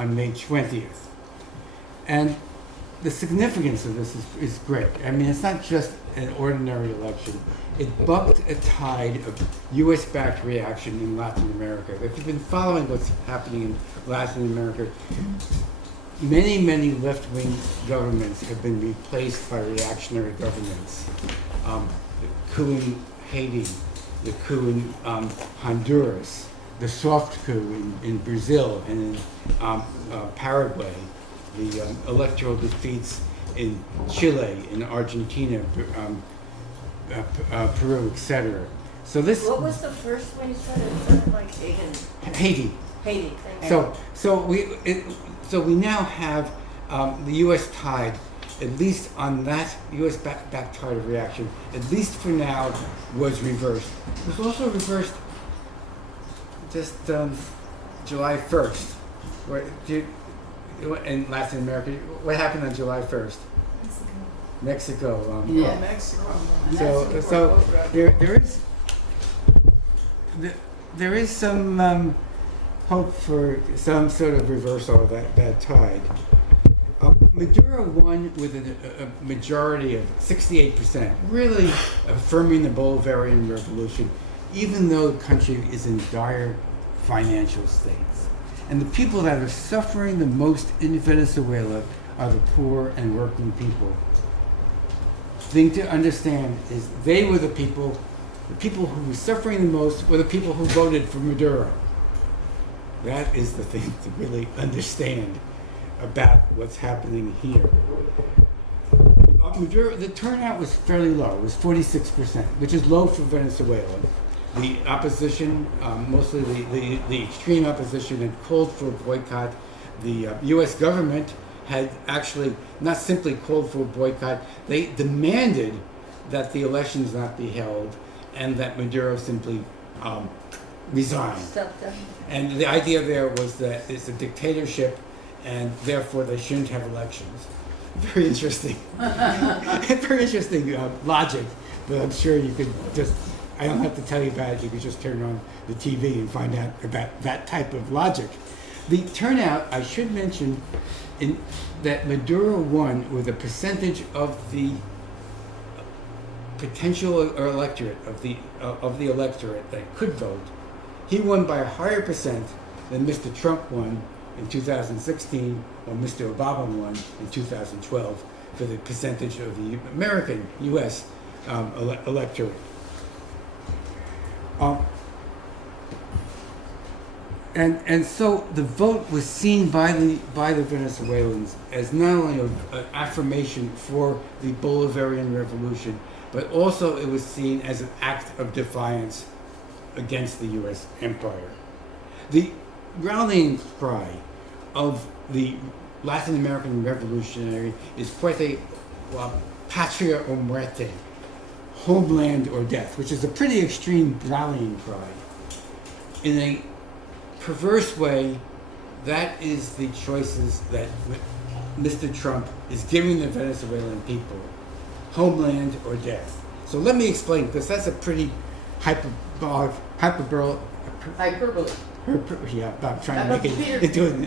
on May 20th. And the significance of this is great. I mean, it's not just an ordinary election. It bucked a tide of US-backed reaction in Latin America. If you've been following what's happening in Latin America, many, many left-wing governments have been replaced by reactionary governments. The coup in Haiti, the coup in Honduras, the soft coup in Brazil and in Paraguay, the electoral defeats in Chile, in Argentina, Peru, etc. So this. What was the first one you said? It sounded like Haiti. Haiti. Thank you. So we now have the U.S. tide, at least on that U.S. back tide of reaction, at least for now, was reversed. It was also reversed just July 1st. In Latin America, what happened on July 1st? Mexico. Mexico. So there is some hope for some sort of reversal of that tide. Maduro won with a majority of 68%, really affirming the Bolivarian revolution, even though the country is in dire financial states. And the people that are suffering the most in Venezuela are the poor and working people. The thing to understand is they were the people who were suffering the most were the people who voted for Maduro. That is the thing to really understand about what's happening here. Maduro, the turnout was fairly low. It was 46%, which is low for Venezuela. The opposition, mostly the extreme opposition, had called for a boycott. The U.S. government had actually not simply called for a boycott, they demanded that the elections not be held and that Maduro simply resign. And the idea there was that it's a dictatorship and therefore they shouldn't have elections. Very interesting. Very interesting logic, but I'm sure you could just, I don't have to tell you about it, you could just turn on the TV and find out about that type of logic. The turnout, I should mention, that Maduro won with a percentage of the potential electorate, of the electorate that could vote. He won by a higher percent than Mr. Trump won in 2016 or Mr. Obama won in 2012 for the percentage of the American, U.S. Electorate. And so the vote was seen by the Venezuelans as not only an affirmation for the Bolivarian revolution, but also it was seen as an act of defiance against the U.S. empire. The rallying cry of the Latin American revolutionary is fuerte patria o muerte, homeland or death, which is a pretty extreme rallying cry. In a perverse way, that is the choices that Mr. Trump is giving the Venezuelan people, homeland or death. So let me explain, because that's a pretty hyperbole. Yeah, I'm trying to make it into an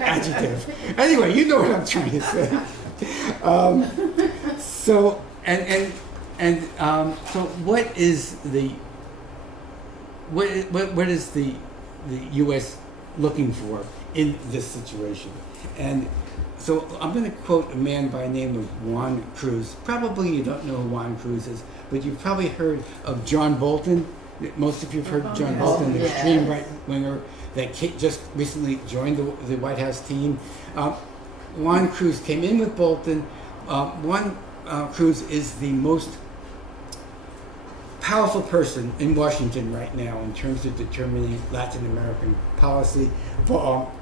adjective. Anyway, you know what I'm trying to say. So what is the U.S. looking for in this situation? And so I'm going to quote a man by the name of Juan Cruz. Probably you don't know who Juan Cruz is, but you've probably heard of John Bolton. Most of you have heard of John Bolton, the extreme right-winger that just recently joined the White House team. Juan Cruz came in with Bolton. Juan Cruz is the most powerful person in Washington right now in terms of determining Latin American policy.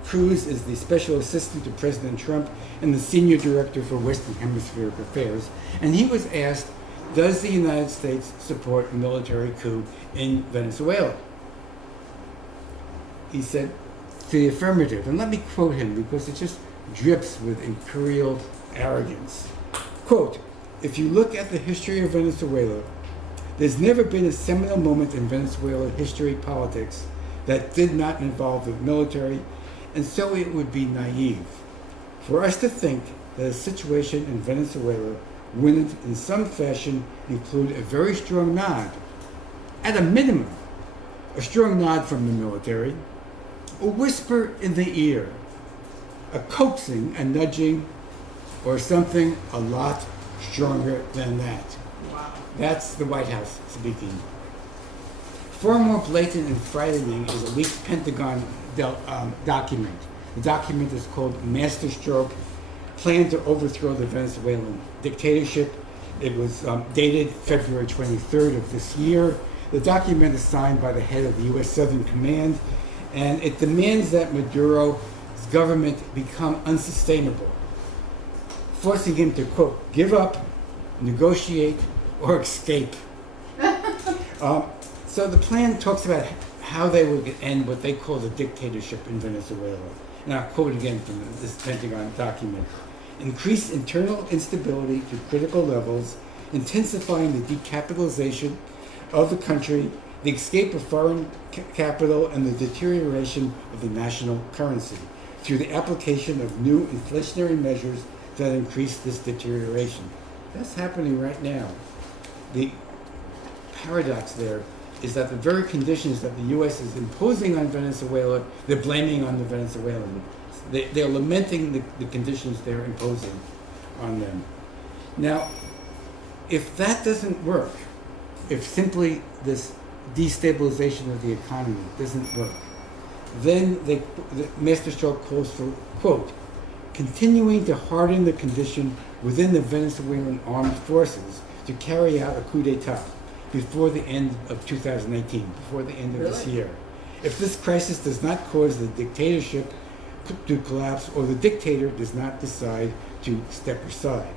Cruz is the special assistant to President Trump and the senior director for Western Hemispheric Affairs. And he was asked, does the United States support a military coup in Venezuela? He said, to the affirmative. And let me quote him because it just drips with imperial arrogance. Quote, if you look at the history of Venezuela, there's never been a seminal moment in Venezuelan history politics that did not involve the military and so it would be naive for us to think that a situation in Venezuela wouldn't in some fashion include a very strong nod, at a minimum, a strong nod from the military, a whisper in the ear, a coaxing, a nudging, or something a lot stronger than that. Wow. That's the White House speaking. Far more blatant and frightening is a leaked Pentagon document. The document is called Masterstroke, Plan to Overthrow the Venezuelan Dictatorship. It was dated February 23rd of this year. The document is signed by the head of the U.S. Southern Command, and it demands that Maduro's government become unsustainable, forcing him to, quote, give up, negotiate, or escape. So the plan talks about how they would end what they call the dictatorship in Venezuela. And I'll quote again from this Pentagon document. Increase internal instability to critical levels, intensifying the decapitalization of the country, the escape of foreign capital, and the deterioration of the national currency through the application of new inflationary measures that increase this deterioration. That's happening right now. The paradox there is that the very conditions that the U.S. is imposing on Venezuela, they're blaming on the Venezuelans. They're lamenting the conditions they're imposing on them. Now, if that doesn't work, if simply this destabilization of the economy doesn't work, then the Masterstroke calls for, quote, continuing to harden the condition within the Venezuelan armed forces to carry out a coup d'etat before the end of 2018, before the end of this year. If this crisis does not cause the dictatorship to collapse, or the dictator does not decide to step aside.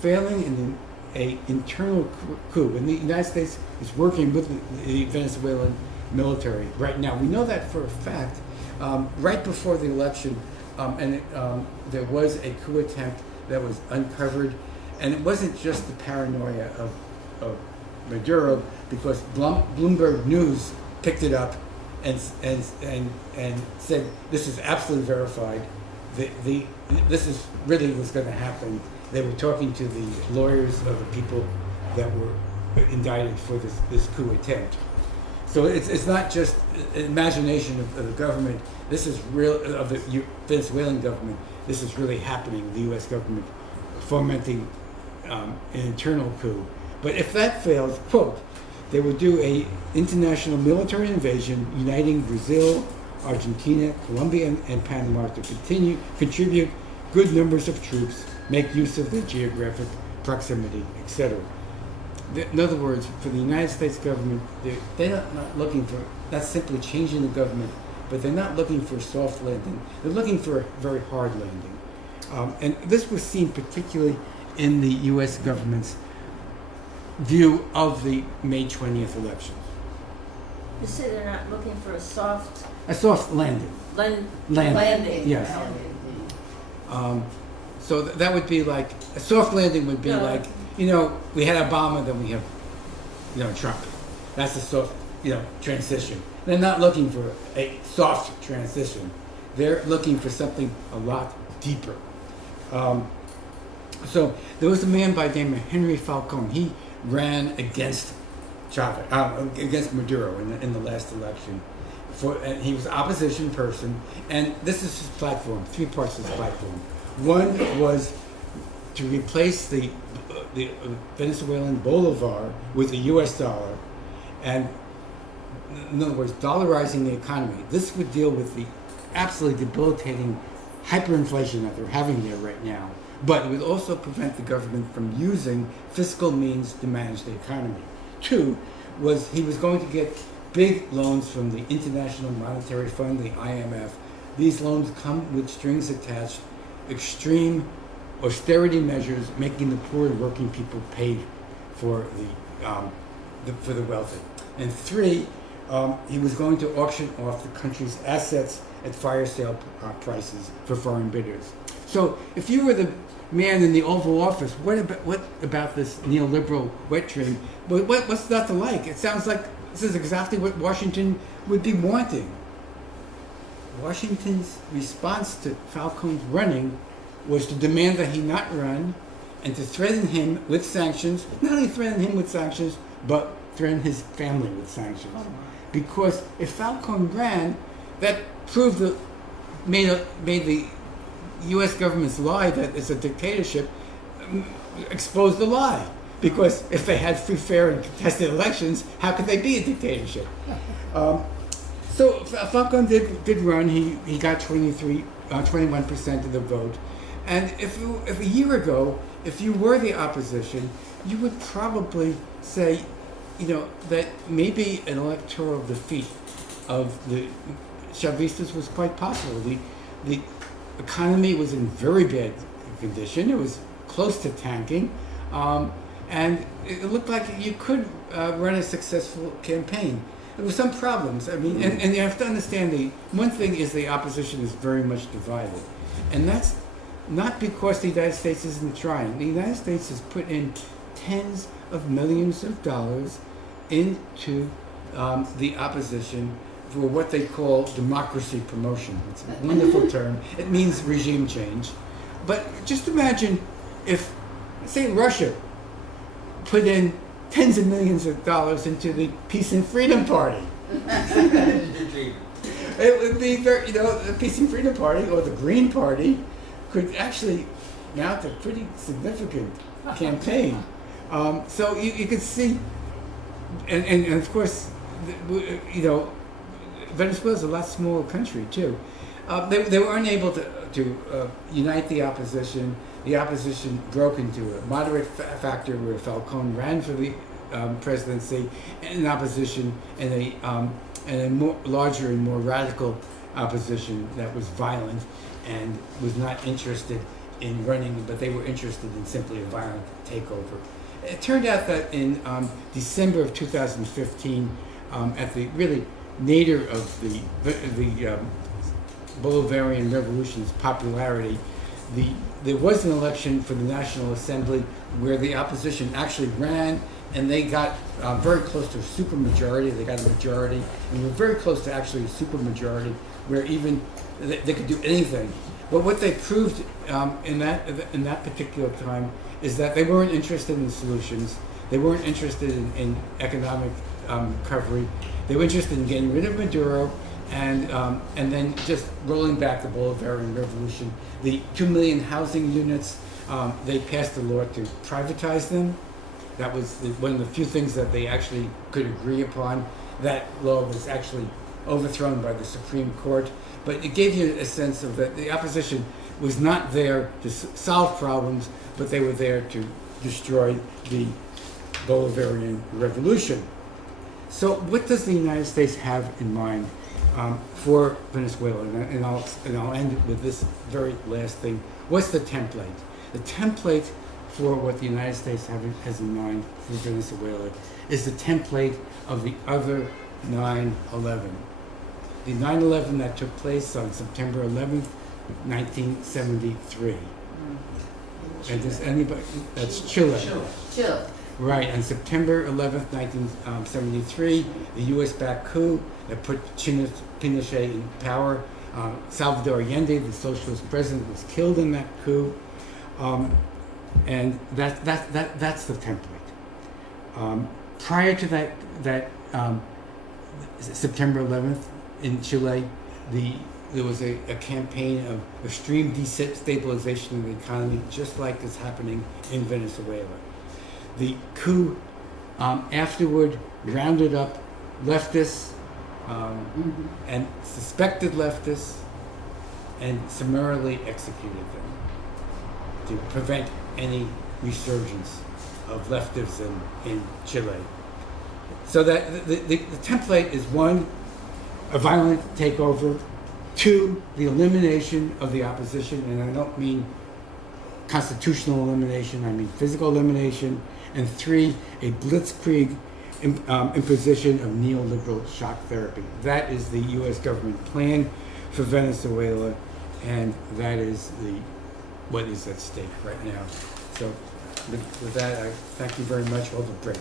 Failing in an internal coup, and the United States is working with the Venezuelan military right now. We know that for a fact. Right before the election, there was a coup attempt that was uncovered, and it wasn't just the paranoia of Maduro, because Bloomberg News picked it up and said this is absolutely verified. This is really what's going to happen. They were talking to the lawyers of the people that were indicted for this coup attempt. So it's not just an imagination of the government. This is real, of the Venezuelan government. This is really happening. The U.S. government fomenting an internal coup. But if that fails, quote, they would do a international military invasion uniting Brazil, Argentina, Colombia, and Panama to contribute good numbers of troops, make use of their geographic proximity, etc. In other words, for the United States government, they're not looking for, that's simply changing the government, but they're not looking for a soft landing. They're looking for a very hard landing. And this was seen particularly in the U.S. government's view of the May 20th elections. You say they're not looking for a soft landing. landing. Yes. So that would be like, a soft landing would be like, we had Obama, then we have, Trump. That's a soft, transition. They're not looking for a soft transition. They're looking for something a lot deeper. So there was a man by the name of Henry Falcone. He ran against Chavez, against Maduro in the last election. And he was an opposition person, and this is his platform, 3 parts of his platform. One was to replace the Venezuelan bolivar with the U.S. dollar, and in other words, dollarizing the economy. This would deal with the absolutely debilitating hyperinflation that they're having there right now, but it would also prevent the government from using fiscal means to manage the economy. 2 was he was going to get big loans from the International Monetary Fund, the IMF. These loans come with strings attached, extreme austerity measures, making the poor and working people pay for the wealthy. And 3, he was going to auction off the country's assets at fire sale prices for foreign bidders. So if you were the man in the Oval Office, what about this neoliberal wet dream? What's not to like? It sounds like this is exactly what Washington would be wanting. Washington's response to Falcone's running was to demand that he not run and to threaten him with sanctions, not only threaten him with sanctions, but threaten his family with sanctions. Because if Falcone ran, that proved the, made the U.S. government's lie that it's a dictatorship, exposed the lie. Because if they had free, fair, and contested elections, how could they be a dictatorship? So Falcone did run. He got 21% of the vote. And if a year ago, if you were the opposition, you would probably say, that maybe an electoral defeat of the Chavistas was quite possible. The economy was in very bad condition. It was close to tanking. And it looked like you could run a successful campaign. There were some problems. I mean, and you have to understand, one thing is the opposition is very much divided. And that's not because the United States isn't trying. The United States has put in tens of millions of dollars into the opposition for what they call democracy promotion. It's a wonderful term. It means regime change. But just imagine if, say, Russia put in tens of millions of dollars into the Peace and Freedom Party. It would be very, the Peace and Freedom Party or the Green Party could actually mount a pretty significant campaign. So you could see, and of course, Venezuela is a lot smaller country too. They were unable to unite the opposition. The opposition broke into a moderate factor where Falcone ran for the presidency, and an opposition, and a more larger and more radical opposition that was violent and was not interested in running, but they were interested in simply a violent takeover. It turned out that in December of 2015, at the really nadir of the Bolivarian Revolution's popularity, there was an election for the National Assembly where the opposition actually ran, and they got very close to a supermajority. They got a majority, and were very close to actually a supermajority, where even they could do anything. But what they proved in that particular time is that they weren't interested in solutions. They weren't interested in economic recovery. They were interested in getting rid of Maduro and then just rolling back the Bolivarian Revolution. The 2 million housing units, they passed a law to privatize them. That was one of the few things that they actually could agree upon. That law was actually overthrown by the Supreme Court. But it gave you a sense of that the opposition was not there to solve problems, but they were there to destroy the Bolivarian Revolution. So what does the United States have in mind for Venezuela? And I'll end with this very last thing. What's the template? The template for what the United States has in mind for Venezuela is the template of the other 9/11. The 9/11 that took place on September 11th, 1973. And does anybody? That's Chile. Chile. Right, on September 11th, 1973, the U.S.-backed coup that put Pinochet in power. Salvador Allende, the socialist president, was killed in that coup. And that's the template. Prior to that September 11th in Chile, there was a campaign of extreme destabilization of the economy, just like is happening in Venezuela. The coup afterward rounded up leftists and suspected leftists and summarily executed them to prevent any resurgence of leftism in Chile. So that the template is 1, a violent takeover, 2, the elimination of the opposition, and I don't mean constitutional elimination, I mean physical elimination, and 3, a blitzkrieg imposition of neoliberal shock therapy. That is the U.S. government plan for Venezuela, and that is what is at stake right now. So with that, I thank you very much. We'll have a break.